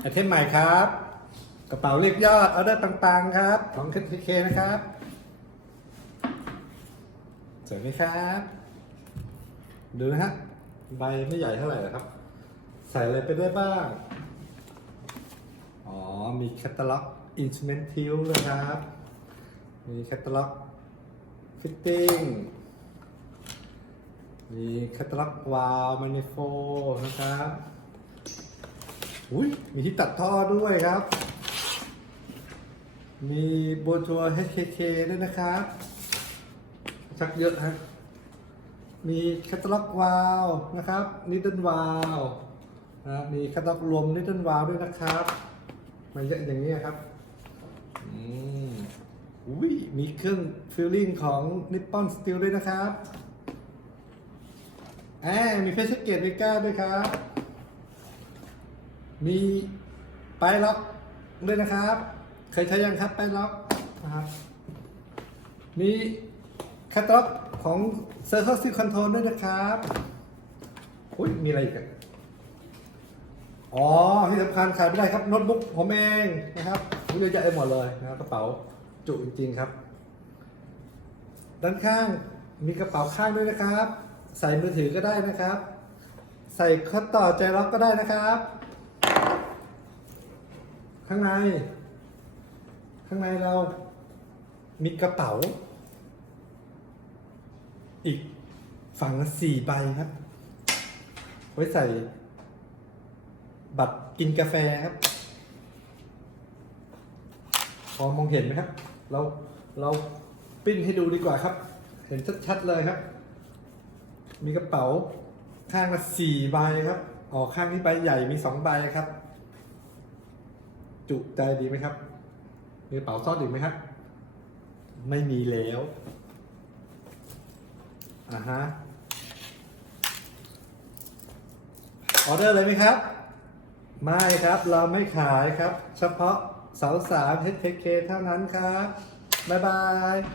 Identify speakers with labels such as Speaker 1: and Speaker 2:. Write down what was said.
Speaker 1: ไอเทมใหม่ครับ กระเป๋าเรียกยอดออเดอร์ต่างๆครับ ของเคนะครับ สวยไหมครับ ดูนะฮะใบไม่ใหญ่เท่าไหร่หรอกครับ ใส่อะไรไปได้บ้าง อ๋อ มีแคตตาล็อกอินส u เมนทิวนะครับ มีแคตตาล็อกฟิตติ้งมีแคตตาล็อกวาล์วมานิโฟนะครับ อุ้ยมีที่ตัดท่อด้วยครับ มีโบทัว HKK ด้วยนะครับ ชักเยอะฮะมีแคตตาล็อกวาลนะครับนิดเดิลวาลนะมีแคตตาล็อกรวมนิดเดิลวาลด้วยนะครับมันเยอะอย่างนี้ครับอืมอุ้ยมีเครื่องฟิลลิ่งของนิปปอนสตีลด้วยนะครับแอบมีเพชรเกตเวก้าด้วยครับ มีไปล็อกด้วยนะครับ เคยใช้ยังครับไปล็อกนะครับ มีแคตตล็อกของ Circle Stick Control ด้วยนะครับอุ้ยมีอะไรอีกอ๋อ ที่สำคัญขายไม่ได้ครับโน้ตบุ๊กผมเองนะครับมีเยอะแยะไปหมดเลยนะครับกระเป๋าจุจริงๆครับ ด้านข้างมีกระเป๋าข้างด้วยนะครับ ใส่มือถือก็ได้นะครับ ใส่ข้อต่อใจล็อกก็ได้นะครับ ข้างใน ข้างในเรา มีกระเป๋า อีกฝั่งสี่ใบครับ ไว้ใส่ บัตรกินกาแฟครับ พอมองเห็นไหมครับ เราเราปิ้นให้ดูดีกว่าครับ เห็นชัดๆเลยครับ มีกระเป๋าข้างละสี่ใบครับ ออกข้างนี้ใบใหญ่มีสองใบครับ จุใจดีไหมครับ มีกระเป๋าซ่อนอีกไหมครับ ไม่มีแล้วอ่าฮะออเดอร์เลยไหมครับ ไม่ครับเราไม่ขายครับ เฉพาะสาวสาว HKK เท่านั้นครับ บ๊ายบาย